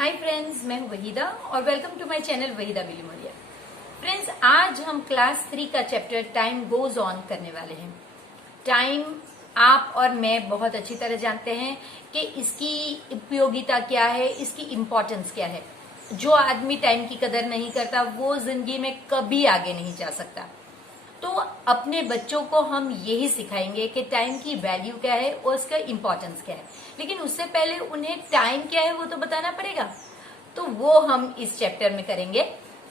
Hi friends, मैं हूं वहीदा और welcome to my channel Waheeda Bilimoria. Friends, आज हम क्लास 3 का चैप्टर टाइम गोज ऑन करने वाले हैं। टाइम आप और मैं बहुत अच्छी तरह जानते हैं कि इसकी उपयोगिता क्या है, इसकी इम्पोर्टेंस क्या है। जो आदमी टाइम की कदर नहीं करता वो जिंदगी में कभी आगे नहीं जा सकता। तो अपने बच्चों को हम यही सिखाएंगे कि टाइम की वैल्यू क्या है और उसका इम्पोर्टेंस क्या है। लेकिन उससे पहले उन्हें टाइम क्या है वो तो बताना पड़ेगा। तो वो हम इस चैप्टर में करेंगे।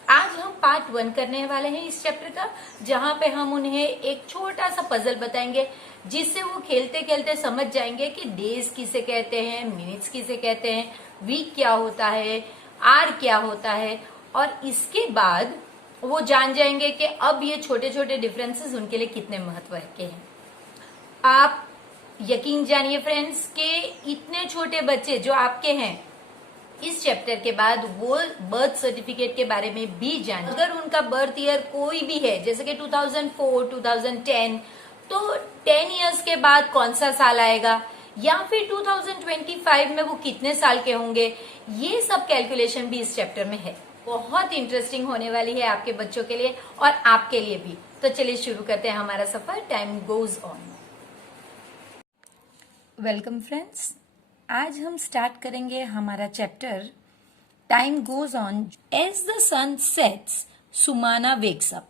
आज हम पार्ट 1 करने वाले हैं इस चैप्टर का, जहां पे हम उन्हें एक छोटा सा पजल बताएंगे जिससे वो खेलते खेलते समझ जाएंगे कि डेज किसे कहते हैं, मिनट्स किसे कहते हैं, वीक क्या होता है, आर क्या होता है। और इसके बाद वो जान जाएंगे कि अब ये छोटे छोटे डिफरेंसेस उनके लिए कितने महत्व के हैं। आप यकीन जानिए फ्रेंड्स कि इतने छोटे बच्चे जो आपके हैं, इस चैप्टर के बाद वो बर्थ सर्टिफिकेट के बारे में भी जान, अगर उनका बर्थ ईयर कोई भी है जैसे कि 2004, 2010, तो 10 इयर्स के बाद कौन सा साल आएगा, या फिर 2025 में वो कितने साल के होंगे, ये सब कैलकुलेशन भी इस चैप्टर में है। बहुत इंटरेस्टिंग होने वाली है आपके बच्चों के लिए और आपके लिए भी। तो चलिए शुरू करते हैं हमारा सफर time goes on. Welcome friends, आज हम स्टार्ट करेंगे हमारा chapter time goes on. As the sun sets सुमाना वेक्स अप।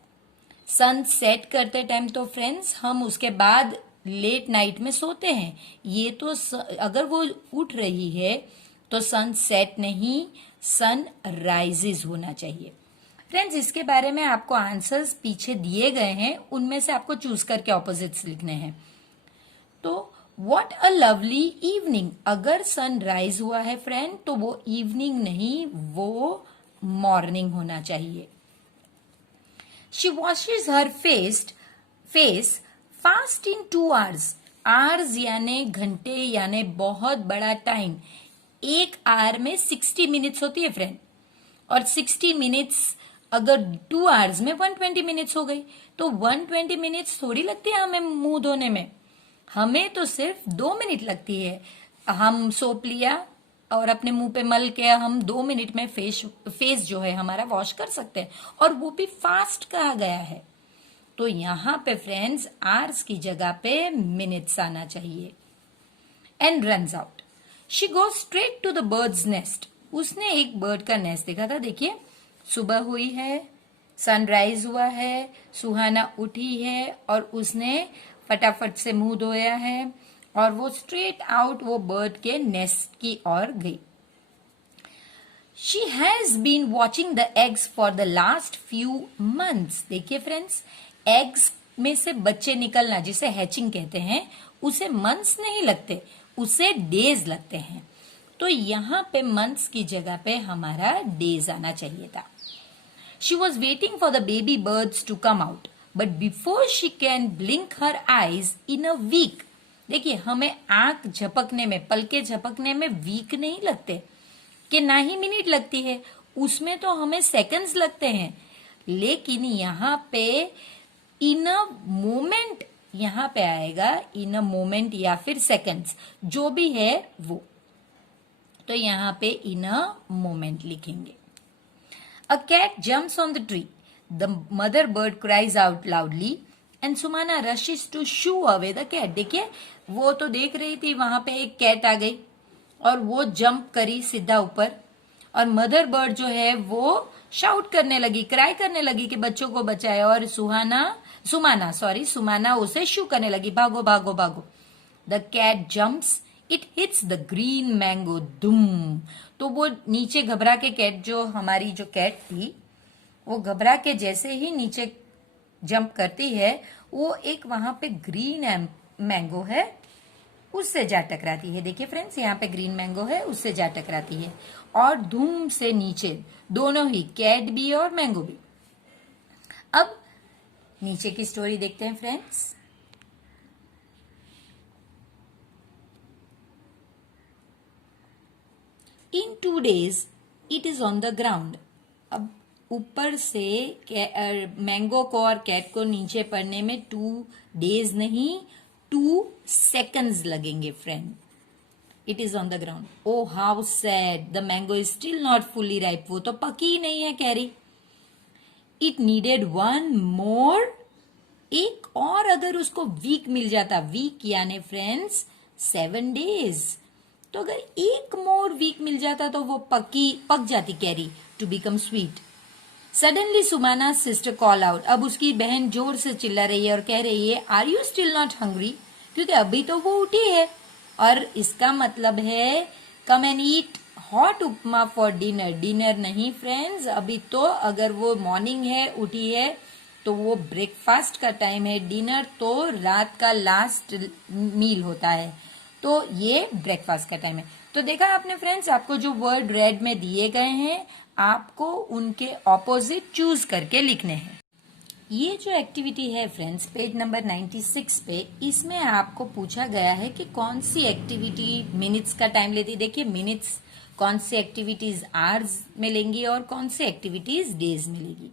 सन सेट करते टाइम तो फ्रेंड्स हम उसके बाद लेट नाइट में सोते हैं। ये तो अगर वो उठ रही है तो सन सेट नहीं, सन राइजेस होना चाहिए। फ्रेंड्स, इसके बारे में आपको आंसर्स पीछे दिए गए हैं, उनमें से आपको चूज करके ऑपोजिट्स लिखने हैं। तो व्हाट अ लवली इवनिंग, अगर सन राइज हुआ है फ्रेंड तो वो इवनिंग नहीं, वो मॉर्निंग होना चाहिए। She washes her face fast in 2 hours। Hours यानी घंटे यानी बहुत बड़ा टाइम। एक आवर में 60 मिनट्स होती है फ्रेंड, और 60 मिनट्स अगर 2 hours में 120 मिनट्स हो गई, तो 120 मिनट्स थोड़ी लगती है हमें मुंह धोने में। हमें तो सिर्फ 2 मिनट लगती है। हम सोप लिया और अपने मुंह पे मल के हम 2 मिनट में फेस जो है हमारा वॉश कर सकते हैं, और वो भी फास्ट कहा गया है। तो यहाँ पे फ्रेंड्स आवर्स की जगह पे मिनट्स आना चाहिए। And runs out. She goes straight to the bird's nest. उसने एक बर्ड का नेस्ट देखा था। देखिए, सुबह हुई है, सनराइज हुआ है, सुहाना उठी है और उसने फटाफट से मुंह धोया है और वो स्ट्रेट आउट वो बर्ड के नेस्ट की ओर गई। She has been watching the eggs for the last few months. देखिए फ्रेंड्स, एग्स में से बच्चे निकलना जिसे हैचिंग कहते हैं, उसे मंथ्स नहीं लगते, उसे डेज लगते हैं। तो यहाँ पे मंथ्स की जगह पे हमारा डेज आना चाहिए था। She was waiting for the baby birds to come out but before she can blink her eyes in a week. देखिए, हमें आंख झपकने में, पलके झपकने में वीक नहीं लगते कि ना ही मिनट लगती है, उसमें तो हमें सेकंड्स लगते हैं। लेकिन यहाँ पे इन अ मोमेंट, यहाँ पे आएगा इन अ मोमेंट या फिर सेकंड्स, जो भी है वो। तो यहाँ पे इन अ मोमेंट लिखेंगे। A cat jumps on the tree. The mother bird cries out loudly and Sumana rushes to shoo away the cat. देखिए, वो तो देख रही थी वहां पे एक कैट आ गई और वो जंप करी सीधा ऊपर, और मदर बर्ड जो है वो शाउट करने लगी, क्राई करने लगी कि बच्चों को बचाए, और सुमाना उसे शू करने लगी, भागो भागो भागो। The cat jumps, it hits the green mango, दुम। तो वो नीचे घबरा के, कैट जो हमारी जो कैट थी वो घबरा के जैसे ही नीचे जंप करती है, वो एक वहां पे ग्रीन मैंगो है उससे जा टकराती है। देखिए फ्रेंड्स, यहाँ पे ग्रीन मैंगो है, उससे जा टकराती है और धूम से नीचे, दोनों ही, कैट भी और मैंगो भी। अब नीचे की स्टोरी देखते हैं friends. In 2 days it is on the ground. अब ऊपर से मैंगो को और कैट को नीचे पड़ने में 2 days नहीं, 2 seconds लगेंगे friend. It is on the ground. Oh how sad, the mango is still not fully ripe. वो तो पकी ही नहीं है कैरी. इट नीडेड वन मोर, एक और अगर उसको वीक मिल जाता, वीक यानी फ्रेंड्स 7 days, तो अगर एक मोर वीक मिल जाता तो वो पक जाती कैरी to become sweet. Suddenly Sumana sister call out. अब उसकी बहन जोर से चिल्ला रही है और कह रही है, are you still not hungry? क्योंकि अभी तो वो उठी है और इसका मतलब है come and eat hot upma for dinner. Dinner नहीं फ्रेंड्स, अभी तो अगर वो मॉर्निंग है, उठी है, तो वो ब्रेकफास्ट का टाइम है. डिनर तो रात का लास्ट मील होता है, तो ये ब्रेकफास्ट का टाइम है. तो देखा आपने फ्रेंड्स, आपको जो वर्ड रेड में दिए गए हैं आपको उनके ऑपोजिट चूज करके लिखने हैं. ये जो एक्टिविटी है फ्रेंड्स पेज नंबर 96 पे, इसमें आपको पूछा गया है कि कौन सी एक्टिविटी मिनट्स का टाइम लेती. देखिए मिनट्स कौन सी एक्टिविटीज आवर्स में लेंगी और कौन सी एक्टिविटीज डेज में लेगी.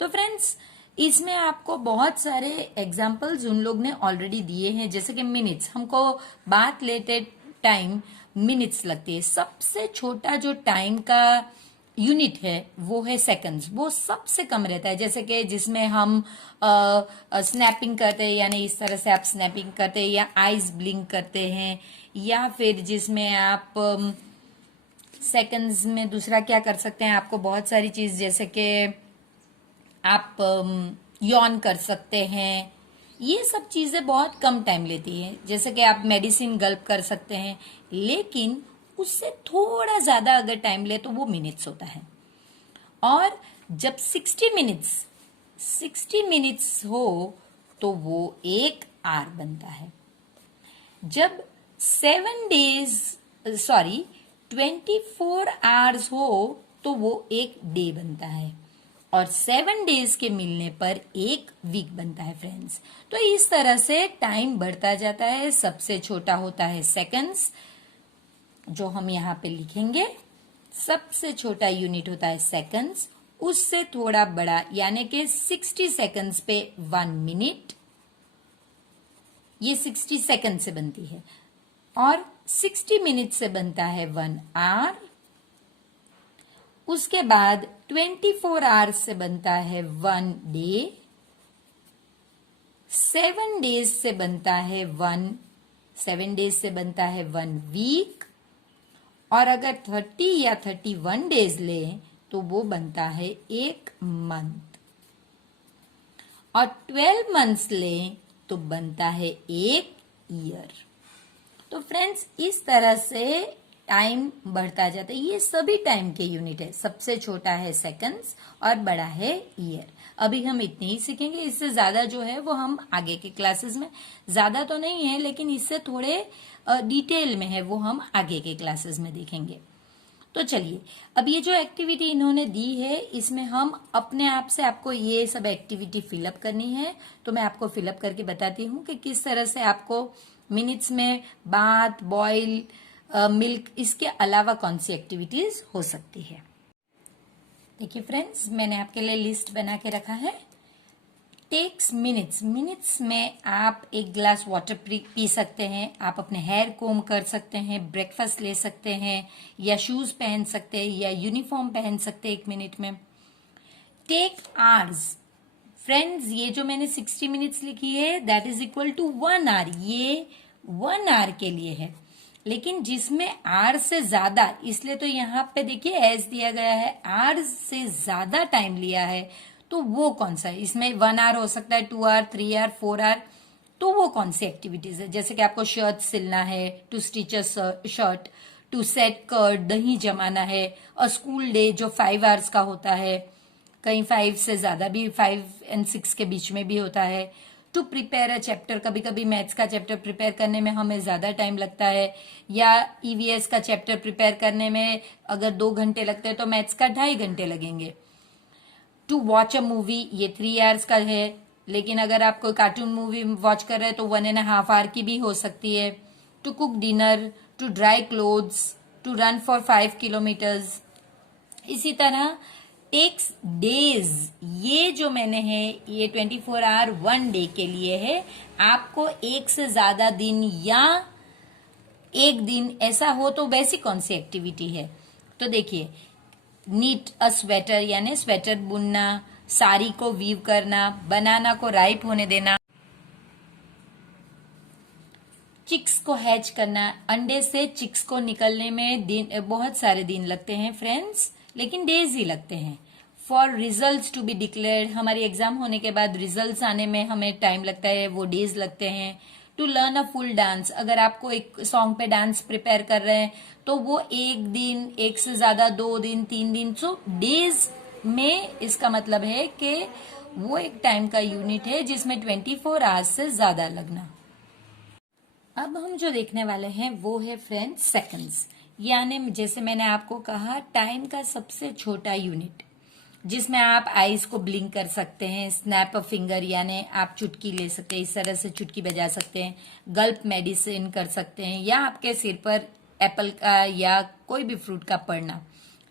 तो फ्रेंड्स इसमें आपको बहुत सारे एग्जाम्पल्स उन लोग ने ऑलरेडी दिए हैं. जैसे कि मिनट्स, हमको बात लेते टाइम मिनट्स लगती है. सबसे छोटा जो टाइम का यूनिट है वो है सेकंड्स. वो सबसे कम रहता है. जैसे कि जिसमें हम स्नैपिंग करते हैं, यानी इस तरह से आप स्नैपिंग करते हैं या आईज ब्लिंक करते हैं, या फिर जिसमें आप सेकंड्स में दूसरा क्या कर सकते हैं, आपको बहुत सारी चीज, जैसे कि आप यॉन कर सकते हैं. ये सब चीजें बहुत कम टाइम लेती है. जैसे कि आप मेडिसिन गल्प कर सकते हैं, लेकिन उससे थोड़ा ज्यादा अगर टाइम ले तो वो मिनट्स होता है. और जब 60 मिनट्स हो तो वो एक आवर बनता है. जब 24 आवर्स हो तो वो एक डे बनता है. और 7 डेज के मिलने पर एक वीक बनता है फ्रेंड्स. तो इस तरह से टाइम बढ़ता जाता है. सबसे छोटा होता है सेकंड्स, जो हम यहाँ पे लिखेंगे. सबसे छोटा यूनिट होता है सेकंड्स, उससे थोड़ा बड़ा यानी कि 60 सेकंड्स पे 1 मिनट, ये 60 सेकंड से बनती है. और 60 मिनट से बनता है 1 आवर. उसके बाद 24 आवर्स से बनता है 1 डे. 7 डेज से बनता है 1 वीक. और अगर 30 या 31 डेज ले तो वो बनता है 1 मंथ. और 12 मंथ्स ले तो बनता है 1 ईयर. तो फ्रेंड्स इस तरह से टाइम बढ़ता जाता है. ये सभी टाइम के यूनिट है. सबसे छोटा है सेकंड्स और बड़ा है ईयर. अभी हम इतने ही सीखेंगे. इससे ज्यादा जो है वो हम आगे के क्लासेस में, ज्यादा तो नहीं है लेकिन इससे थोड़े डिटेल में है, वो हम आगे के क्लासेस में देखेंगे. तो चलिए, अब ये जो एक्टिविटी इन्होंने दी है इसमें हम अपने आप से आपको ये सब एक्टिविटी फिलअप करनी है. तो मैं आपको फिलअप करके बताती हूँ कि किस तरह से आपको मिनट्स में बाथ, बॉयल, मिल्क, इसके अलावा कौन सी एक्टिविटीज हो सकती है. देखिए फ्रेंड्स, मैंने आपके लिए लिस्ट बना के रखा है. Takes minutes. मिनट्स में आप एक ग्लास वाटर पी सकते हैं, आप अपने हेयर कोम कर सकते हैं, ब्रेकफास्ट ले सकते हैं, या शूज पहन सकते हैं, या यूनिफॉर्म पहन सकते हैं 1 मिनट में. Take hours. फ्रेंड्स ये जो मैंने 60 मिनट्स लिखी है that is equal to 1 hour. ये 1 आवर के लिए है, लेकिन जिसमें आर से ज्यादा, इसलिए तो यहाँ पे देखिए एज दिया गया है, आर से ज्यादा टाइम लिया है. तो वो कौन सा है? इसमें 1 आवर हो सकता है, 2 आवर, 3 आवर, 4 आवर. तो वो कौन सी एक्टिविटीज है? जैसे कि आपको शर्ट सिलना है, to stitch a shirt, to set curd, दही जमाना है, और स्कूल डे जो 5 आवर्स का होता है, कहीं 5 से ज्यादा भी, 5 और 6 के बीच में भी होता है. To prepare a chapter. कभी कभी मैथ्स का चैप्टर प्रिपेयर करने में हमें ज्यादा टाइम लगता है, या ईवीएस का चैप्टर प्रिपेयर करने में अगर 2 घंटे लगते हैं तो मैथ्स का 2.5 घंटे लगेंगे. टू वॉच अ मूवी, ये 3 आवर्स का है, लेकिन अगर आप कोई कार्टून मूवी वॉच कर रहे हैं तो 1.5 आवर की भी हो सकती है. To cook dinner, to dry clothes, to run for 5 kilometres. इसी तरह टेक्स डेज, ये जो मैंने है ये 24 आवर 1 डे के लिए है. आपको एक से ज्यादा दिन या एक दिन ऐसा हो तो वैसी कौन सी एक्टिविटी है? तो देखिए, नीट अ स्वेटर यानी स्वेटर बुनना, साड़ी को वीव करना, बनाना को राइप होने देना, चिक्स को हैच करना। अंडे से चिक्स को निकलने में दिन बहुत सारे दिन लगते हैं फ्रेंड्स, लेकिन डेज ही लगते हैं। For results to be declared, हमारी एग्जाम होने के बाद रिजल्ट्स आने में हमें टाइम लगता है, वो डेज लगते हैं। To learn a full dance, अगर आपको एक सॉन्ग पे डांस प्रिपेयर कर रहे हैं तो वो एक दिन, एक से ज्यादा 2 दिन, 3 दिन, सो डेज में इसका मतलब है कि वो एक टाइम का यूनिट है जिसमें 24 आवर्स से ज्यादा लगना। अब हम जो देखने वाले हैं वो है फ्रेंड्स सेकंड्स, यानी जैसे मैंने आपको कहा टाइम का सबसे छोटा यूनिट, जिसमें आप आईज को ब्लिंक कर सकते हैं, स्नैप अ फिंगर यानी आप चुटकी ले सकते हैं, इस तरह से चुटकी बजा सकते हैं, गल्प मेडिसिन कर सकते हैं, या आपके सिर पर एप्पल का या कोई भी फ्रूट का पड़ना।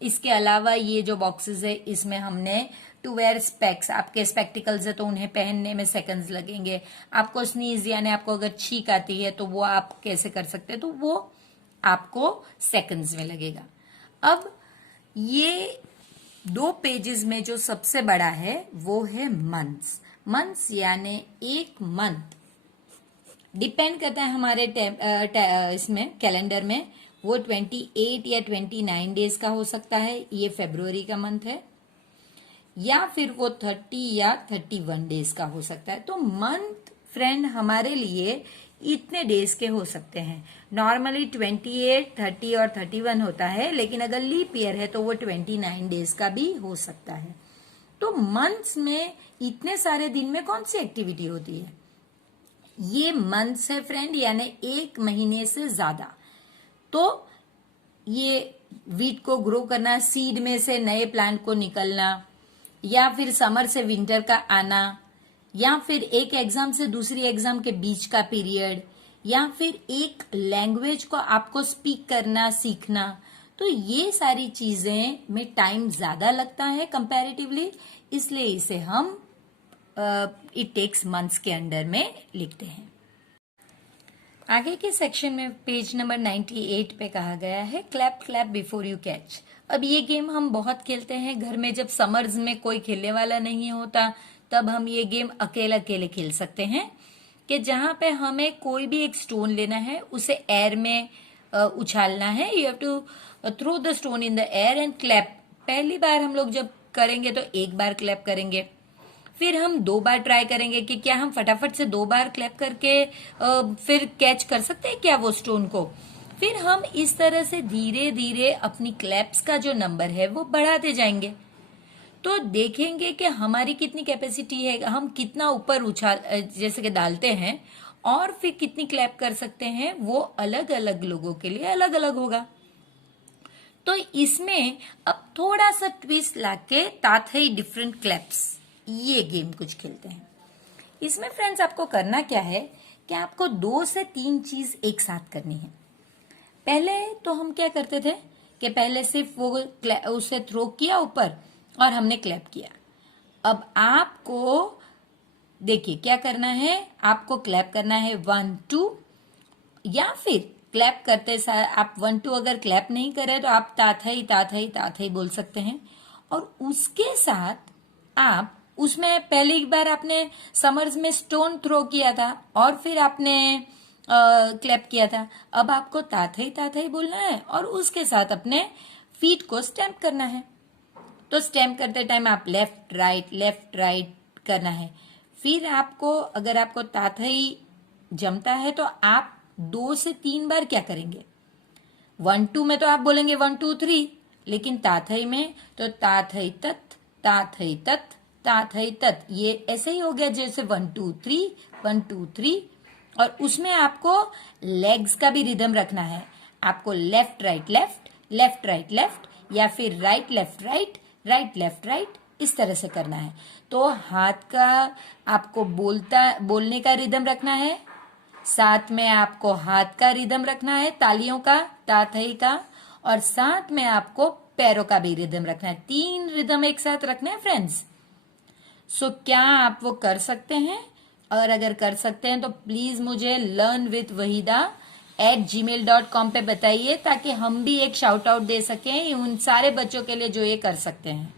इसके अलावा ये जो बॉक्सेस है इसमें हमने टू वेयर स्पेक्स, आपके स्पेक्टिकल्स है तो उन्हें पहनने में सेकंड्स लगेंगे। आपको स्नीज यानी आपको अगर छींक आती है तो वो आप कैसे कर सकते हैं, तो वो आपको सेकंड्स में लगेगा। अब ये 2 पेजेस में जो सबसे बड़ा है वो है मंथ्स। मंथ्स यानी एक मंथ डिपेंड करता है हमारे इसमें कैलेंडर में, वो 28 या 29 डेज का हो सकता है, ये फरवरी का मंथ है, या फिर वो 30 या 31 डेज का हो सकता है। तो मंथ फ्रेंड हमारे लिए इतने डेज के हो सकते हैं। नॉर्मली 28, 30 और 31 होता है, लेकिन अगर लीप ईयर है तो वो 29 डेज का भी हो सकता है। तो मंथ्स में इतने सारे दिन में कौन सी एक्टिविटी होती है? ये मंथ्स है फ्रेंड, यानी एक महीने से ज्यादा। तो ये वीट को ग्रो करना, सीड में से नए प्लांट को निकलना, या फिर समर से विंटर का आना, या फिर एक एग्जाम से दूसरी एग्जाम के बीच का पीरियड, या फिर एक लैंग्वेज को आपको स्पीक करना, सीखना। तो ये सारी चीजें में टाइम ज्यादा लगता है कंपैरेटिवली, इसलिए इसे हम इट टेक्स मंथ्स के अंडर में लिखते हैं। आगे के सेक्शन में पेज नंबर 98 पे कहा गया है clap clap before you catch. अब ये गेम हम बहुत खेलते हैं घर में, जब समर्स में कोई खेलने वाला नहीं होता तब हम ये गेम अकेले अकेले खेल सकते हैं, कि जहां पे हमें कोई भी एक स्टोन लेना है, उसे एयर में उछालना है। You have to throw the stone in the air and clap. पहली बार हम लोग जब करेंगे तो एक बार क्लैप करेंगे, फिर हम 2 बार ट्राई करेंगे कि क्या हम फटाफट से 2 बार क्लैप करके फिर कैच कर सकते हैं क्या वो स्टोन को। फिर हम इस तरह से धीरे धीरे अपनी क्लैप्स का जो नंबर है वो बढ़ाते जाएंगे, तो देखेंगे कि हमारी कितनी कैपेसिटी है, हम कितना ऊपर उछाल जैसे कि डालते हैं, और फिर कितनी क्लैप कर सकते हैं, वो अलग अलग लोगों के लिए अलग अलग होगा। तो इसमें अब थोड़ा सा ट्विस्ट लाके ताथई डिफरेंट क्लैप्स, ये गेम कुछ खेलते हैं। इसमें फ्रेंड्स आपको करना क्या है कि आपको 2 से 3 चीज एक साथ करनी है। पहले तो हम क्या करते थे कि पहले सिर्फ वो उसे थ्रो किया ऊपर और हमने क्लैप किया। अब आपको देखिए क्या करना है, आपको क्लैप करना है 1 2, या फिर क्लैप करते साथ आप 1 2 अगर क्लैप नहीं करे तो आप ताथई ताथई ताथई बोल सकते हैं। और उसके साथ आप उसमें पहली बार आपने समर्स में स्टोन थ्रो किया था और फिर आपने क्लैप किया था, अब आपको ताथई ताथई बोलना है और उसके साथ अपने फीट को स्टैम्प करना है। तो स्टैम्प करते टाइम आप लेफ्ट राइट करना है। फिर आपको अगर आपको ताथई जमता है तो आप 2 से 3 बार क्या करेंगे, 1 2 में तो आप बोलेंगे 1 2 3, लेकिन ताथई में तो ताथई तत् ताथई तत् ताथई तत्, ये ऐसे ही हो गया जैसे 1 2 3 1 2 3। और उसमें आपको लेग्स का भी रिदम रखना है, आपको लेफ्ट राइट लेफ्ट, या फिर राइट लेफ्ट राइट इस तरह से करना है। तो हाथ का आपको बोलने का रिदम रखना है, साथ में आपको हाथ का रिदम रखना है, तालियों का, ताथई का, और साथ में आपको पैरों का भी रिदम रखना है। 3 रिदम एक साथ रखना है फ्रेंड्स। सो क्या आप वो कर सकते हैं? और अगर कर सकते हैं तो प्लीज मुझे लर्न विथ वहीदा @gmail.com पे बताइए, ताकि हम भी एक शाउट आउट दे सकें उन सारे बच्चों के लिए जो ये कर सकते हैं।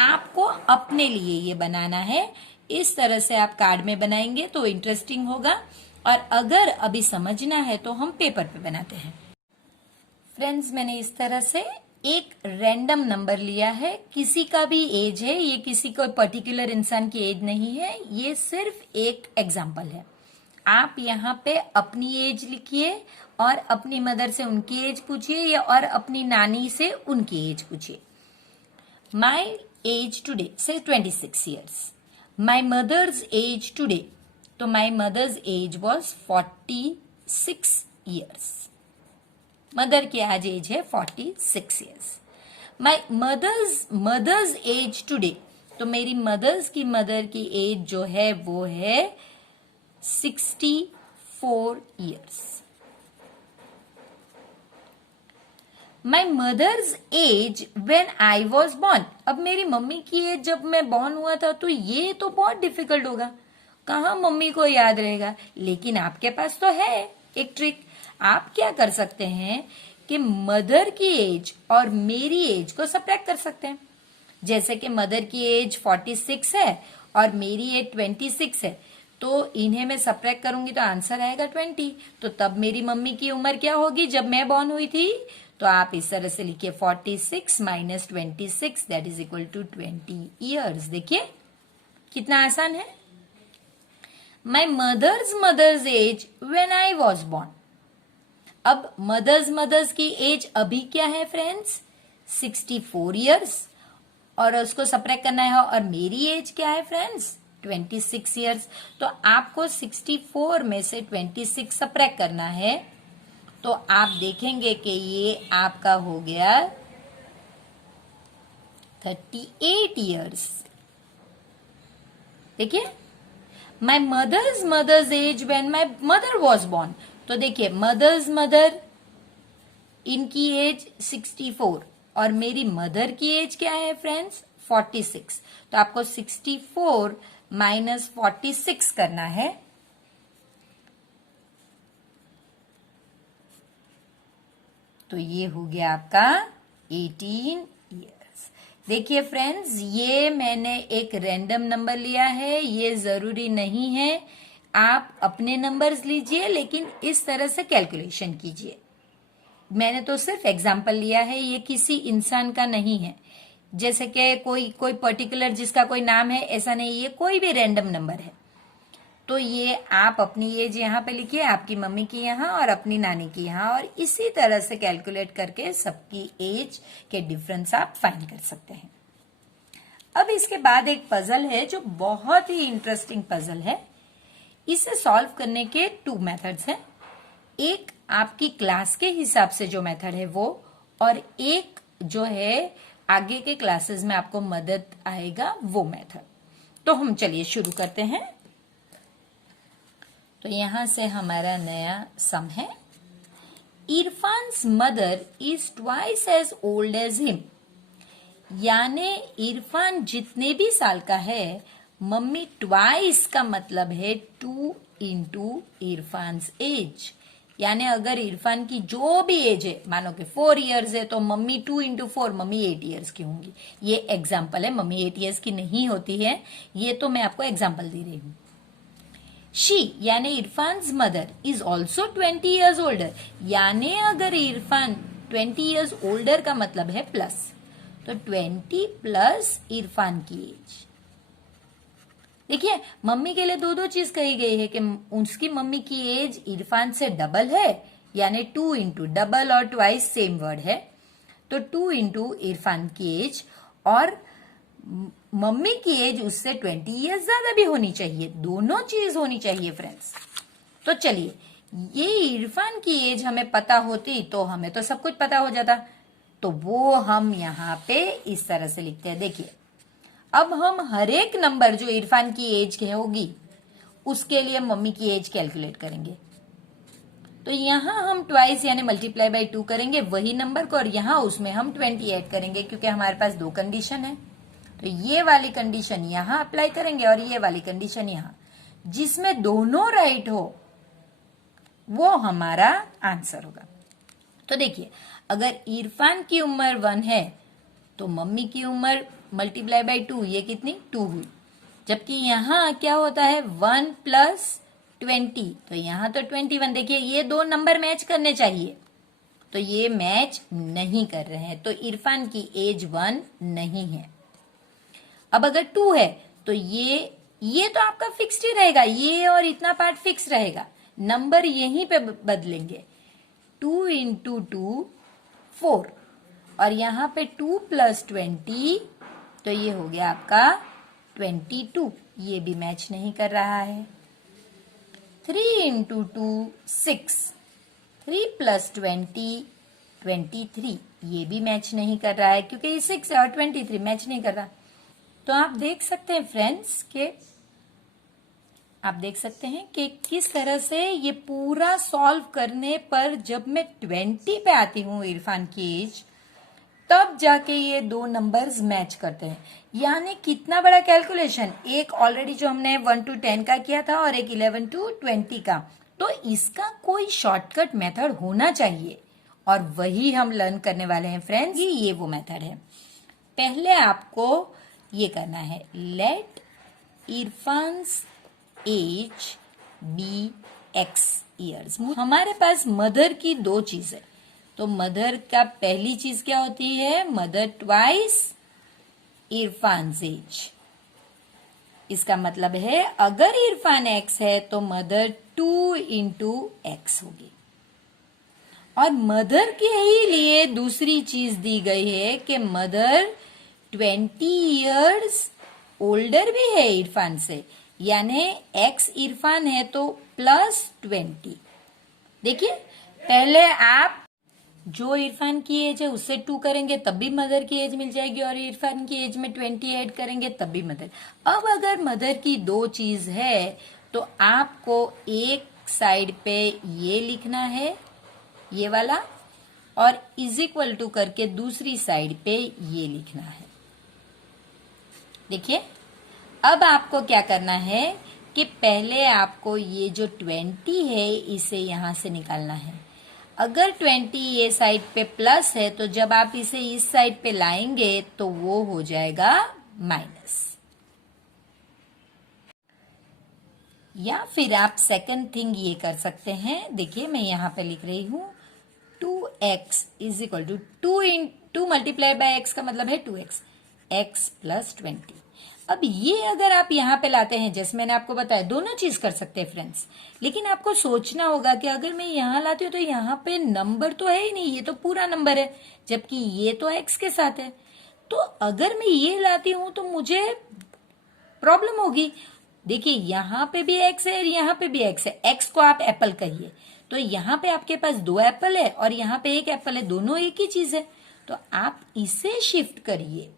आपको अपने लिए ये बनाना है। इस तरह से आप कार्ड में बनाएंगे तो इंटरेस्टिंग होगा, और अगर अभी समझना है तो हम पेपर पे बनाते हैं। फ्रेंड्स, मैंने इस तरह से एक रैंडम नंबर लिया है, किसी का भी एज है, ये किसी कोई पर्टिकुलर इंसान की एज नहीं है, ये सिर्फ एक एग्जाम्पल है। आप यहाँ पे अपनी एज लिखिए और अपनी मदर से उनकी एज पूछिए, या और अपनी नानी से उनकी एज पूछिए। माई एज टुडे से 26 years. My mother's age today, तो my mother's age was 46 years. Mother की आज एज है 46 years. My mother's age today, तो मेरी मदर्स की मदर की एज जो है वो है 64 years. My mother's age when I was born, अब मेरी मम्मी की एज जब मैं बॉर्न हुआ था, तो ये तो बहुत डिफिकल्ट होगा, कहाँ मम्मी को याद रहेगा। लेकिन आपके पास तो है एक ट्रिक। आप क्या कर सकते हैं कि मदर की एज और मेरी एज को सब्ट्रैक्ट कर सकते हैं। जैसे कि मदर की एज 46 है और मेरी एज 26 है, तो इन्हें मैं सब्ट्रैक्ट करूंगी तो आंसर आएगा 20। तो तब मेरी मम्मी की उम्र क्या होगी जब मैं बॉर्न हुई थी, तो आप इस तरह से लिखिए 46 minus 26 that is equal to 20 years। देखिए कितना आसान है। My mother's age when I was born, अब मदर्स की एज अभी क्या है फ्रेंड्स, 64 years, और उसको सब्ट्रैक्ट करना है, और मेरी एज क्या है फ्रेंड्स 26 years। तो आपको 64 में से 26 सब्ट्रैक्ट करना है, तो आप देखेंगे कि ये आपका हो गया 38 years। देखिए, my mother's age when my mother was born, तो देखिए मदर इनकी एज 64 और मेरी मदर की एज क्या है फ्रेंड्स 46। तो आपको 64 माइनस 46 करना है, तो ये हो गया आपका 18 years। देखिए फ्रेंड्स, ये मैंने एक रैंडम नंबर लिया है, ये जरूरी नहीं है आप अपने नंबर्स लीजिए, लेकिन इस तरह से कैलकुलेशन कीजिए। मैंने तो सिर्फ एग्जाम्पल लिया है, ये किसी इंसान का नहीं है। जैसे कि कोई पर्टिकुलर जिसका कोई नाम है ऐसा नहीं, ये कोई भी रैंडम नंबर है। तो ये आप अपनी एज यहाँ पे लिखिए, आपकी मम्मी की यहाँ और अपनी नानी की यहाँ, और इसी तरह से कैलकुलेट करके सबकी एज के डिफरेंस आप फाइंड कर सकते हैं। अब इसके बाद एक पजल है जो बहुत ही इंटरेस्टिंग पजल है। इसे सॉल्व करने के 2 मेथड्स हैं। एक आपकी क्लास के हिसाब से जो मेथड है वो, और एक जो है आगे के क्लासेस में आपको मदद आएगा वो मेथड। तो हम चलिए शुरू करते हैं। तो यहां से हमारा नया सम है। Irfan's mother is twice as old as him, यानी इरफान जितने भी साल का है, मम्मी ट्वाइस का मतलब है 2 इंटू इरफान्स एज। यानी अगर इरफान की जो भी एज है, मानो कि 4 years है, तो मम्मी 2 इंटू 4 मम्मी 8 years की होंगी। ये एग्जाम्पल है, मम्मी 8 years की नहीं होती है, ये तो मैं आपको एग्जाम्पल दे रही हूं। शी यानी Irfan's mother is also 20 years older, यानी अगर इरफान 20 years ओल्डर का मतलब है प्लस, तो 20 प्लस इरफान की एज। देखिए, मम्मी के लिए दो चीज कही गई है कि उसकी मम्मी की एज इरफान से डबल है, यानी 2 इंटू डबल और ट्वाइस सेम वर्ड है, तो 2 इंटू इरफान की एज, और मम्मी की एज उससे 20 years ज्यादा भी होनी चाहिए। दोनों चीज होनी चाहिए फ्रेंड्स। तो चलिए, ये इरफान की एज हमें पता होती तो हमें तो सब कुछ पता हो जाता, तो वो हम यहाँ पे इस तरह से लिखते हैं। देखिए, अब हम हर एक नंबर जो इरफान की एज के होगी उसके लिए मम्मी की एज कैलकुलेट करेंगे। तो यहां हम ट्वाइस यानी मल्टीप्लाई बाय 2 करेंगे वही नंबर को, और यहां उसमें हम 20 ऐड करेंगे, क्योंकि हमारे पास 2 कंडीशन है। तो ये वाली कंडीशन यहां अप्लाई करेंगे और ये वाली कंडीशन यहां, जिसमें दोनों राइट हो वो हमारा आंसर होगा। तो देखिए, अगर इरफान की उम्र 1 है तो मम्मी की उम्र मल्टीप्लाई बाय 2, ये कितनी 2 हुई। जबकि यहाँ क्या होता है 1 प्लस 20, तो यहाँ तो 21। देखिए ये दो नंबर मैच करने चाहिए, तो ये मैच नहीं कर रहे हैं, तो इरफान की एज 1 नहीं है। अब अगर 2 है तो ये तो आपका फिक्स्ड ही रहेगा, ये और इतना पार्ट फिक्स रहेगा, नंबर यहीं पे बदलेंगे। 2 इंटू 2 4, और यहाँ पे 2 प्लस 20, तो ये हो गया आपका 22, ये भी मैच नहीं कर रहा है। 3 इंटू 2 6, 3 प्लस 20 23, ये भी मैच नहीं कर रहा है क्योंकि ये 6 है और 23 मैच नहीं कर रहा। तो आप देख सकते हैं फ्रेंड्स कि किस तरह से ये पूरा सॉल्व करने पर जब मैं 20 पे आती हूँ इरफान की एज, तब जाके ये दो नंबर्स मैच करते हैं। यानी कितना बड़ा कैलकुलेशन, एक ऑलरेडी जो हमने 1 to 10 का किया था और एक 11 to 20 का, तो इसका कोई शॉर्टकट मेथड होना चाहिए और वही हम लर्न करने वाले हैं फ्रेंड्स। ये वो मेथड है। पहले आपको ये करना है, let Irfan's age be x years. हमारे पास मदर की दो चीज है, तो मदर का पहली चीज क्या होती है, मदर ट्वाइस इरफान्स एज। इसका मतलब है अगर इरफान x है तो मदर 2 इंटू x होगी। और मदर के ही लिए दूसरी चीज दी गई है कि मदर 20 ईयर्स ओल्डर भी है इरफान से, यानी x इरफान है तो प्लस 20। देखिए पहले आप जो इरफान की एज है उससे 2 करेंगे तब भी मदर की एज मिल जाएगी, और इरफान की एज में 20 ऐड करेंगे तब भी मदर। अब अगर मदर की दो चीज है तो आपको एक साइड पे ये लिखना है, ये वाला, और इज इक्वल टू करके दूसरी साइड पे ये लिखना है। देखिए अब आपको क्या करना है कि पहले आपको ये जो 20 है इसे यहां से निकालना है। अगर 20 ये साइड पे प्लस है तो जब आप इसे इस साइड पे लाएंगे तो वो हो जाएगा माइनस। या फिर आप सेकंड थिंग ये कर सकते हैं, देखिए मैं यहां पे लिख रही हूं 2x is equal to 2 multiply by x का मतलब है 2x, x प्लस 20। अब ये अगर आप यहाँ पे लाते हैं, जैसे मैंने आपको बताया दोनों चीज कर सकते हैं फ्रेंड्स, लेकिन आपको सोचना होगा कि अगर मैं यहाँ लाती हूँ तो यहाँ पे नंबर तो है ही नहीं, ये तो पूरा नंबर है, जबकि ये तो x के साथ है। तो अगर मैं ये लाती हूँ तो मुझे प्रॉब्लम होगी। देखिए यहाँ पे भी x है और यहाँ पे भी x है, x को आप एप्पल कहिए, तो यहाँ पे आपके पास 2 एप्पल है और यहाँ पे 1 एप्पल है, दोनों एक ही चीज है, तो आप इसे शिफ्ट करिए।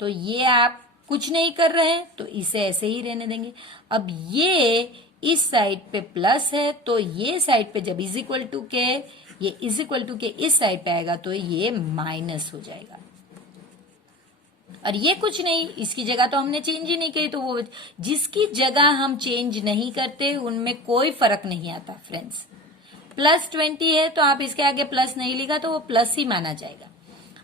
तो ये आप कुछ नहीं कर रहे हैं तो इसे ऐसे ही रहने देंगे। अब ये इस साइड पे प्लस है तो ये साइड पे जब इज इक्वल टू के, ये इज इक्वल टू के इस साइड पे आएगा तो ये माइनस हो जाएगा। और ये कुछ नहीं, इसकी जगह तो हमने चेंज ही नहीं की, तो वो जिसकी जगह हम चेंज नहीं करते उनमें कोई फर्क नहीं आता फ्रेंड्स। प्लस 20 है तो आप इसके आगे प्लस नहीं लिखा तो वो प्लस ही माना जाएगा।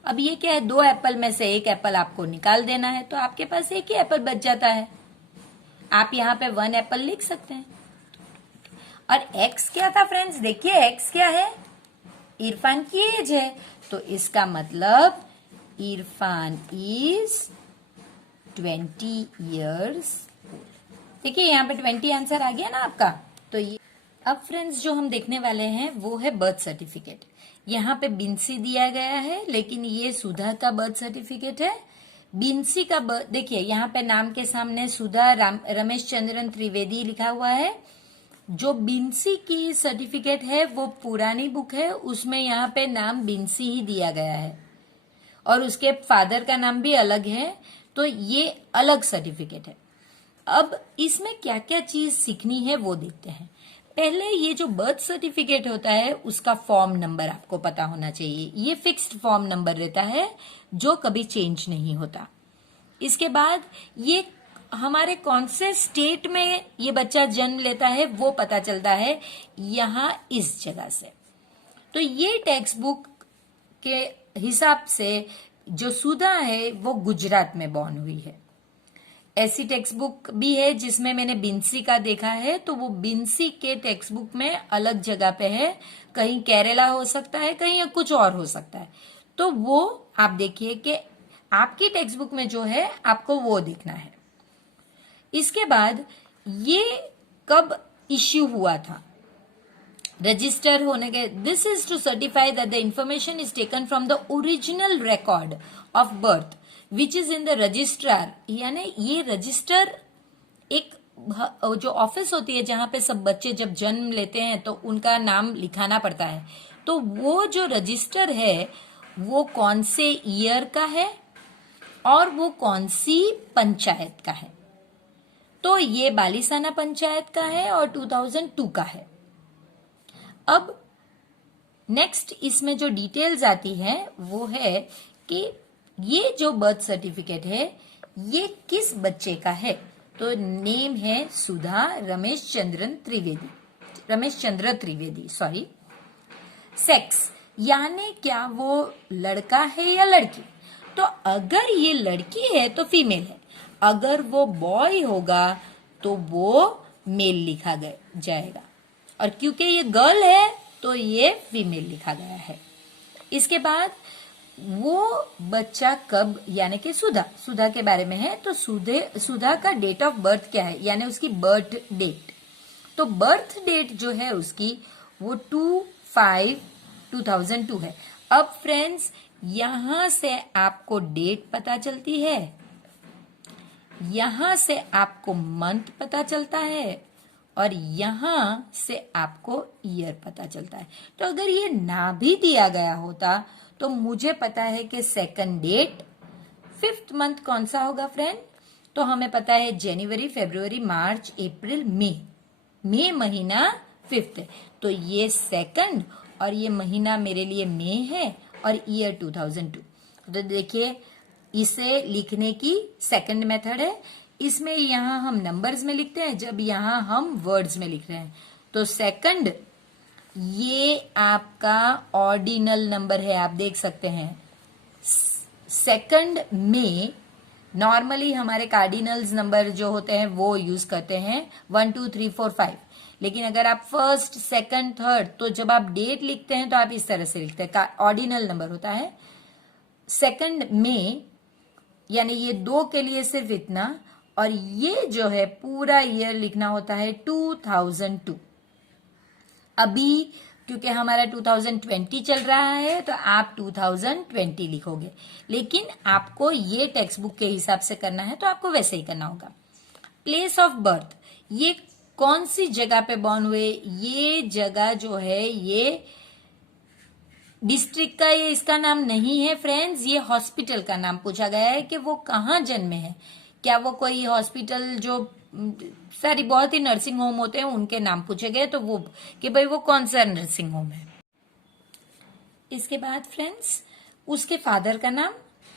अब ये क्या है, 2 एप्पल में से 1 एप्पल आपको निकाल देना है, तो आपके पास 1 ही एप्पल बच जाता है। आप यहाँ पे 1 एप्पल लिख सकते हैं। और x क्या था फ्रेंड्स, देखिए x क्या है, इरफान की एज है, तो इसका मतलब इरफान इज 20 ईयर्स। देखिए यहाँ पे 20 आंसर आ गया ना आपका। तो ये अब फ्रेंड्स जो हम देखने वाले हैं वो है बर्थ सर्टिफिकेट। यहाँ पे बिंसी दिया गया है, लेकिन ये सुधा का बर्थ सर्टिफिकेट है। बिंसी का बर्थ, देखिए यहाँ पे नाम के सामने सुधा रमेश चंद्रन त्रिवेदी लिखा हुआ है। जो बिंसी की सर्टिफिकेट है वो पुरानी बुक है, उसमें यहाँ पे नाम बिंसी ही दिया गया है और उसके फादर का नाम भी अलग है, तो ये अलग सर्टिफिकेट है। अब इसमें क्या क्या चीज सीखनी है वो देखते हैं। पहले ये जो बर्थ सर्टिफिकेट होता है उसका फॉर्म नंबर आपको पता होना चाहिए। ये फिक्स्ड फॉर्म नंबर रहता है जो कभी चेंज नहीं होता। इसके बाद ये हमारे कौन से स्टेट में ये बच्चा जन्म लेता है वो पता चलता है यहाँ इस जगह से। तो ये टेक्स्ट बुक के हिसाब से जो सुधा है वो गुजरात में बॉर्न हुई है। ऐसी टेक्स्ट बुक भी है जिसमें मैंने बिंसी का देखा है, तो वो बिंसी के टेक्स्ट बुक में अलग जगह पे है, कहीं केरला हो सकता है, कहीं कुछ और हो सकता है। तो वो आप देखिए कि आपकी टेक्स्ट बुक में जो है आपको वो देखना है। इसके बाद ये कब इश्यू हुआ था, रजिस्टर होने के, this is to certify that the information is taken from the original record of birth which is in the registrar. यानी ये रजिस्टर एक जो ऑफिस होती है जहां पे सब बच्चे जब जन्म लेते हैं तो उनका नाम लिखाना पड़ता है। तो वो जो रजिस्टर है वो कौन से ईयर का है और वो कौन सी पंचायत का है। तो ये बालिसाना पंचायत का है और 2002 का है। अब नेक्स्ट इसमें जो डिटेल्स आती है वो है कि ये जो बर्थ सर्टिफिकेट है ये किस बच्चे का है। तो नेम है सुधा रमेश चंद्र त्रिवेदी सॉरी। सेक्स यानी क्या वो लड़का है या लड़की। तो अगर ये लड़की है तो फीमेल है, अगर वो बॉय होगा तो वो मेल लिखा जाएगा, और क्योंकि ये गर्ल है तो ये फीमेल लिखा गया है। इसके बाद वो बच्चा कब, यानी कि सुधा के बारे में है, तो सुधा का डेट ऑफ बर्थ क्या है, यानी उसकी बर्थ डेट। तो बर्थ डेट जो है उसकी वो 2/5/2002 है। अब फ्रेंड्स यहां से आपको डेट पता चलती है, यहां से आपको मंथ पता चलता है और यहां से आपको ईयर पता चलता है। तो अगर ये ना भी दिया गया होता तो मुझे पता है कि सेकंड डेट, 5th मंथ कौन सा होगा फ्रेंड, तो हमें पता है जनवरी, फरवरी, मार्च, अप्रैल, मई महीना 5th है। तो ये सेकंड और ये महीना मेरे लिए मई है और ईयर 2002। तो देखिए इसे लिखने की सेकंड मेथड है। इसमें यहां हम नंबर्स में लिखते हैं, जब यहां हम वर्ड्स में लिख रहे हैं। तो सेकंड ये आपका ऑर्डिनल नंबर है, आप देख सकते हैं। सेकंड में नॉर्मली हमारे कार्डिनल्स नंबर जो होते हैं वो यूज करते हैं 1 2 3 4 5। लेकिन अगर आप फर्स्ट, सेकंड, थर्ड, तो जब आप डेट लिखते हैं तो आप इस तरह से लिखते हैं, ऑर्डिनल नंबर होता है। सेकंड में यानी ये 2 के लिए सिर्फ इतना, और ये जो है पूरा ईयर लिखना होता है 2002। अभी क्योंकि हमारा 2020 चल रहा है तो आप 2020 लिखोगे, लेकिन आपको ये टेक्स्ट बुक के हिसाब से करना है तो आपको वैसे ही करना होगा। प्लेस ऑफ बर्थ, ये कौन सी जगह पे बॉर्न हुए, ये जगह जो है ये डिस्ट्रिक्ट का ये इसका नाम नहीं है फ्रेंड्स, ये हॉस्पिटल का नाम पूछा गया है कि वो कहाँ जन्मे है। क्या वो कोई हॉस्पिटल, जो सारी बहुत ही नर्सिंग होम होते हैं उनके नाम पूछे गए, तो वो कि भाई वो कौन सा नर्सिंग होम है। इसके बाद फ्रेंड्स उसके फादर का नाम,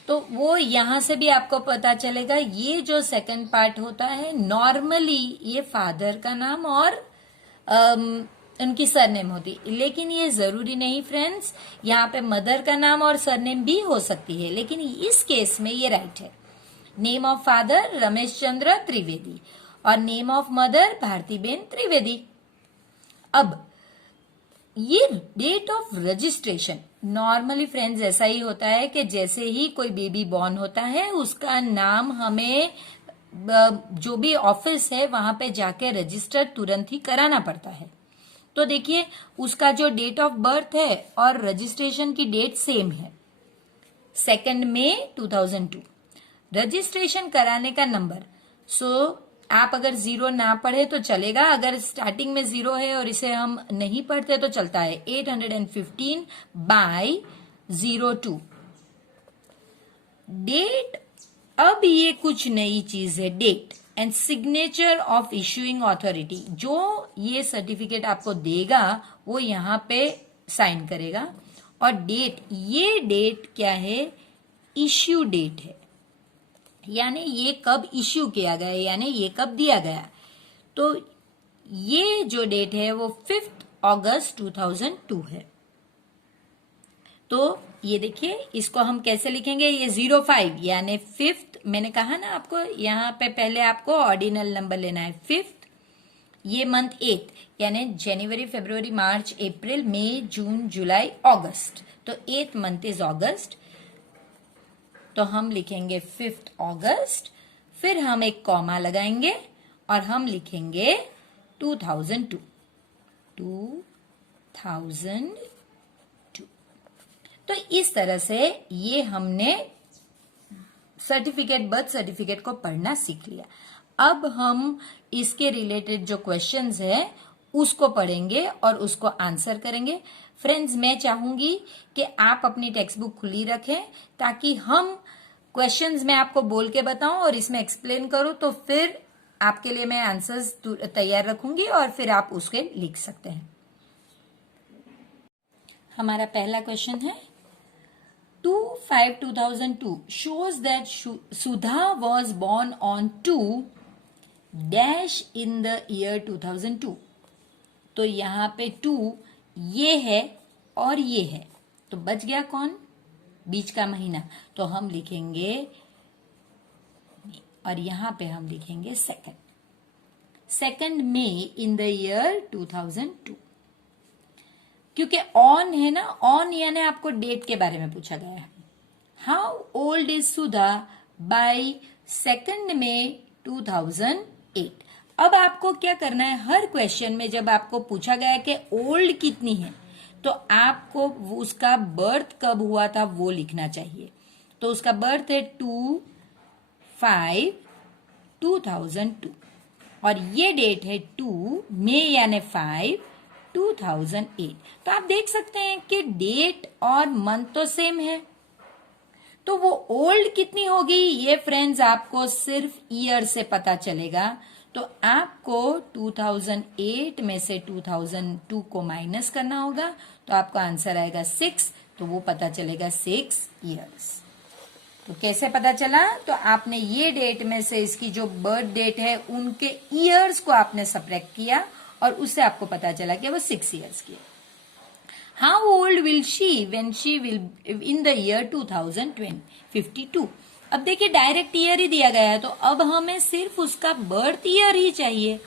तो वो यहां से भी आपको पता चलेगा। ये जो सेकंड पार्ट होता है नॉर्मली ये फादर का नाम और उनकी सरनेम होती, लेकिन ये जरूरी नहीं फ्रेंड्स। यहाँ पे मदर का नाम और सरनेम भी हो सकती है, लेकिन इस केस में ये राइट है। Name of father Ramesh Chandra Trivedi और name of mother Bhartiben Trivedi. अब ये date of registration normally friends ऐसा ही होता है कि जैसे ही कोई बेबी बॉर्न होता है उसका नाम हमें जो भी ऑफिस है वहां पे जाके रजिस्टर तुरंत ही कराना पड़ता है। तो देखिए उसका जो डेट ऑफ बर्थ है और रजिस्ट्रेशन की डेट सेम है, 2 मई 2002। रजिस्ट्रेशन कराने का नंबर, आप अगर 0 ना पढ़े तो चलेगा, अगर स्टार्टिंग में 0 है और इसे हम नहीं पढ़ते तो चलता है 815/02। डेट, अब ये कुछ नई चीज है, date and signature of issuing authority. जो ये सर्टिफिकेट आपको देगा वो यहाँ पे साइन करेगा। और डेट, ये डेट क्या है, इश्यू डेट है, यानी ये कब इश्यू किया गया, यानी ये कब दिया गया। तो ये जो डेट है वो 5 अगस्त 2002 है। तो ये देखिए, इसको हम कैसे लिखेंगे, ये 05 यानी 5th, मैंने कहा ना आपको यहाँ पे पहले आपको ऑर्डिनल नंबर लेना है 5th, ये मंथ 8th यानी जनवरी, फरवरी, मार्च, अप्रैल, मई, जून, जुलाई, अगस्त। तो 8th मंथ इज अगस्त, तो हम लिखेंगे 5th अगस्त, फिर हम एक कॉमा लगाएंगे और हम लिखेंगे 2002। तो इस तरह से ये हमने सर्टिफिकेट, बर्थ सर्टिफिकेट को पढ़ना सीख लिया। अब हम इसके रिलेटेड जो क्वेश्चंस है उसको पढ़ेंगे और उसको आंसर करेंगे। फ्रेंड्स, मैं चाहूंगी कि आप अपनी टेक्स्ट बुक खुली रखें ताकि हम क्वेश्चंस मैं आपको बोल के बताऊं और इसमें एक्सप्लेन करूं, तो फिर आपके लिए मैं आंसर्स तैयार रखूंगी और फिर आप उसके लिख सकते हैं। हमारा पहला क्वेश्चन है 2/5/2002 shows that Sudha was born on 2 dash in the year 2002। तो यहाँ पे 2 ये है और ये है, तो बच गया कौन, बीच का महीना, तो हम लिखेंगे और यहाँ पे हम लिखेंगे second May in the year 2002। क्योंकि ऑन है ना, ऑन यानी आपको डेट के बारे में पूछा गया है। How old is Sudha by 2 May 2008। अब आपको क्या करना है, हर क्वेश्चन में जब आपको पूछा गया है कि ओल्ड कितनी है, तो आपको उसका बर्थ कब हुआ था वो लिखना चाहिए। तो उसका बर्थ है 2/5/2002 और ये डेट है 2 मई यानी 5 2008। तो आप देख सकते हैं कि डेट और मंथ तो सेम है, तो वो ओल्ड कितनी होगी ये फ्रेंड्स आपको सिर्फ ईयर से पता चलेगा। तो आपको 2008 में से 2002 को माइनस करना होगा, तो आपका आंसर आएगा 6, तो वो पता चलेगा 6 ईयर्स। तो कैसे पता चला, तो आपने ये डेट में से इसकी जो बर्थ डेट है उनके ईयर्स को आपने सब्ट्रैक्ट किया और उससे आपको पता चला कि वो 6 ईयर्स की है। How old will she when she will in the year 2052। अब देखिए डायरेक्ट ईयर ही दिया गया है, तो अब हमें सिर्फ उसका बर्थ ईयर ही चाहिए।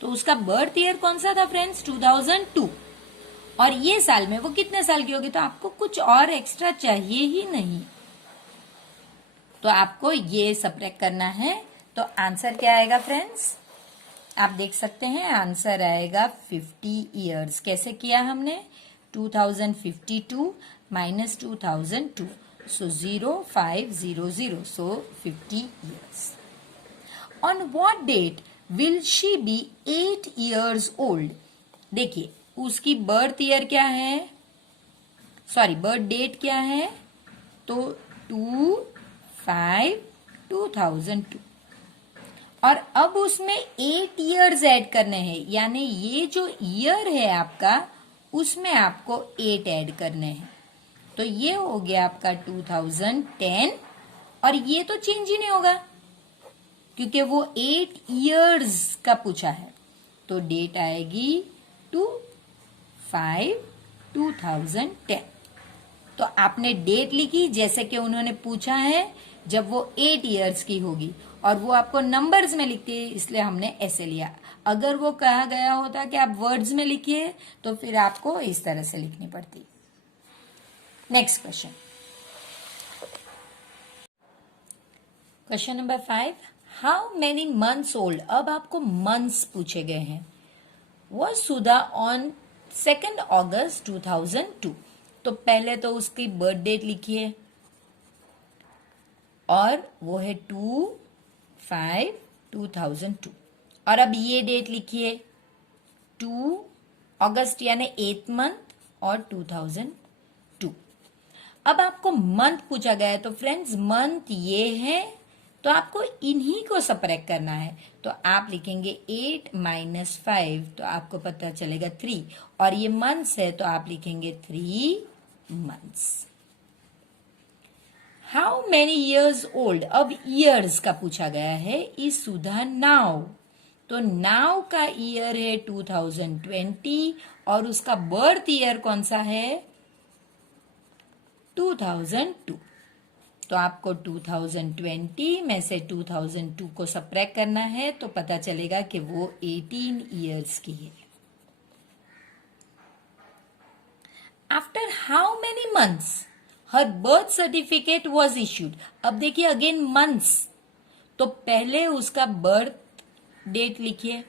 तो उसका बर्थ ईयर कौन सा था फ्रेंड्स, 2002, और ये साल में वो कितने साल की होगी, तो आपको कुछ और एक्स्ट्रा चाहिए ही नहीं, तो आपको ये सब्ट्रैक्ट करना है। तो आंसर क्या आएगा फ्रेंड्स, आप देख सकते हैं आंसर आएगा 50 ईयर्स। कैसे किया हमने, 2052 minus 2002, so 0500, so 50 years. On what date will she be 8 years old. देखिए उसकी बर्थ ईयर क्या है, सॉरी बर्थ डेट क्या है, तो 2/5/2002 और अब उसमें 8 ईयर्स ऐड करने हैं, यानी ये जो ईयर है आपका उसमें आपको 8 ऐड करने हैं। तो ये हो गया आपका 2010 और ये तो चेंज ही नहीं होगा क्योंकि वो 8 ईयर्स का पूछा है। तो डेट आएगी 2/5/2010। तो आपने डेट लिखी जैसे कि उन्होंने पूछा है जब वो 8 ईयर्स की होगी, और वो आपको नंबर्स में लिखती है इसलिए हमने ऐसे लिया। अगर वो कहा गया होता कि आप वर्ड्स में लिखिए तो फिर आपको इस तरह से लिखनी पड़ती। Next question, question number 5, how many months old. अब आपको मंथ्स पूछे गए हैं। वॉज सुधा ऑन 2 अगस्त 2002। तो पहले तो उसकी बर्थ डेट लिखिए और वो है 2/5/2002 और अब ये डेट लिखिए 2 अगस्त यानी 8th मंथ और 2002। अब आपको मंथ पूछा गया है, तो फ्रेंड्स मंथ ये है तो आपको इन्हीं को सब्ट्रैक्ट करना है। तो आप लिखेंगे 8 - 5, तो आपको पता चलेगा 3, और ये मंथ्स है तो आप लिखेंगे 3 months. How many years old, अब ईयर्स का पूछा गया है, इज सुधा नाउ। तो नाउ का ईयर है 2020 और उसका बर्थ ईयर कौन सा है, 2002। तो आपको 2020 में से 2002 को सब्ट्रैक्ट करना है तो पता चलेगा कि वो 18 ईयर्स की है। After how many months her birth certificate was issued. अब देखिए अगेन मंथ्स, तो पहले उसका बर्थ डेट लिखिए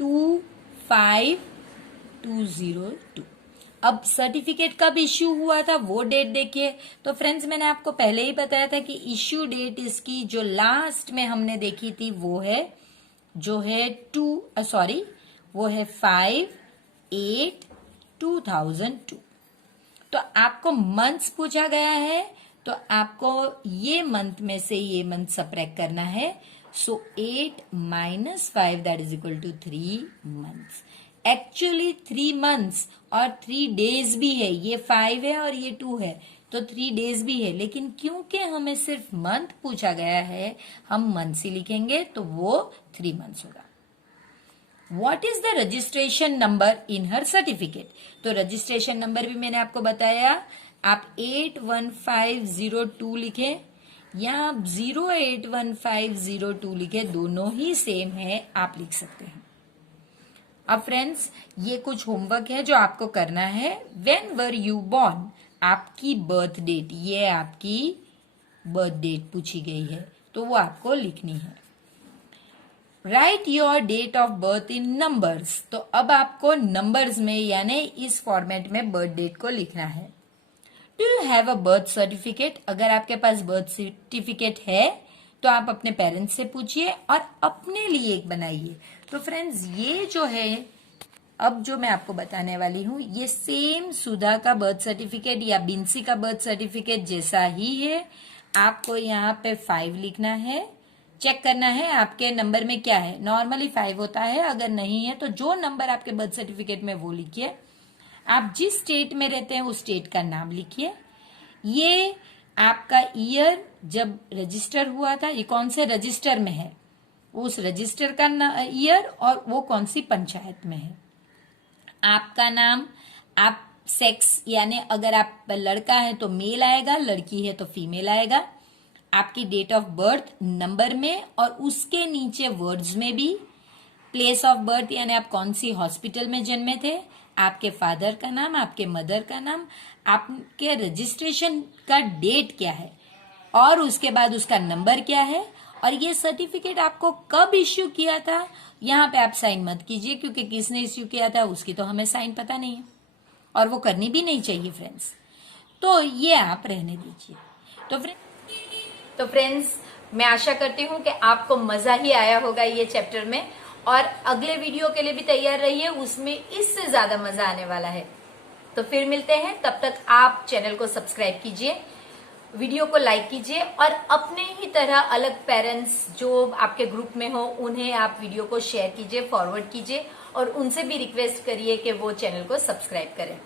2/5/2002। अब सर्टिफिकेट कब इश्यू हुआ था वो डेट देखिए। तो फ्रेंड्स मैंने आपको पहले ही बताया था कि इश्यू डेट इसकी जो लास्ट में हमने देखी थी वो है जो है 5/8/2002। तो आपको मंथ्स पूछा गया है तो आपको ये मंथ में से ये मंथ सब्ट्रैक्ट करना है। So 8 - 5 that is equal to 3 months. Actually 3 months और 3 डेज भी है, ये 5 है और ये 2 है तो 3 डेज भी है, लेकिन क्योंकि हमें सिर्फ मंथ पूछा गया है हम मंथ्स ही लिखेंगे तो वो 3 मंथ्स होगा। What is the registration number in her certificate? तो रजिस्ट्रेशन नंबर भी मैंने आपको बताया, आप 81502 लिखें या आप 08150 लिखें, दोनों ही सेम है, आप लिख सकते हैं। अब फ्रेंड्स ये कुछ होमवर्क है जो आपको करना है। When were you born? आपकी बर्थ डेट, ये आपकी बर्थ डेट पूछी गई है तो वो आपको लिखनी है। Write your date of birth in numbers, तो अब आपको नंबर्स में यानी इस फॉर्मेट में बर्थ डेट को लिखना है। Do you have a birth certificate? अगर आपके पास बर्थ सर्टिफिकेट है तो आप अपने पेरेंट्स से पूछिए और अपने लिए एक बनाइए। तो फ्रेंड्स ये जो है अब जो मैं आपको बताने वाली हूं ये सेम सुधा का बर्थ सर्टिफिकेट या बिंसी का बर्थ सर्टिफिकेट जैसा ही है। आपको यहाँ पे 5 लिखना है, चेक करना है आपके नंबर में क्या है। नॉर्मली 5 होता है, अगर नहीं है तो जो नंबर आपके बर्थ सर्टिफिकेट में वो लिखिए। आप जिस स्टेट में रहते हैं उस स्टेट का नाम लिखिए। ये आपका ईयर जब रजिस्टर हुआ था, ये कौन से रजिस्टर में है, उस रजिस्टर का ईयर और वो कौन सी पंचायत में है। आपका नाम, आप सेक्स यानी अगर आप लड़का है तो मेल आएगा, लड़की है तो फीमेल आएगा। आपकी डेट ऑफ बर्थ नंबर में और उसके नीचे वर्ड्स में भी, प्लेस ऑफ बर्थ यानी आप कौन सी हॉस्पिटल में जन्मे थे, आपके फादर का नाम, आपके मदर का नाम, आपके रजिस्ट्रेशन का डेट क्या है और उसके बाद उसका नंबर क्या है और ये सर्टिफिकेट आपको कब इश्यू किया था। यहाँ पे आप साइन मत कीजिए क्योंकि किसने इश्यू किया था उसकी तो हमें साइन पता नहीं है और वो करनी भी नहीं चाहिए फ्रेंड्स, तो ये आप रहने दीजिए। तो फ्रेंड्स मैं आशा करती हूँ कि आपको मजा ही आया होगा ये चैप्टर में और अगले वीडियो के लिए भी तैयार रहिए, उसमें इससे ज्यादा मजा आने वाला है। तो फिर मिलते हैं, तब तक आप चैनल को सब्सक्राइब कीजिए, वीडियो को लाइक कीजिए और अपने ही तरह अलग पेरेंट्स जो आपके ग्रुप में हो उन्हें आप वीडियो को शेयर कीजिए, फॉरवर्ड कीजिए और उनसे भी रिक्वेस्ट करिए कि वो चैनल को सब्सक्राइब करें।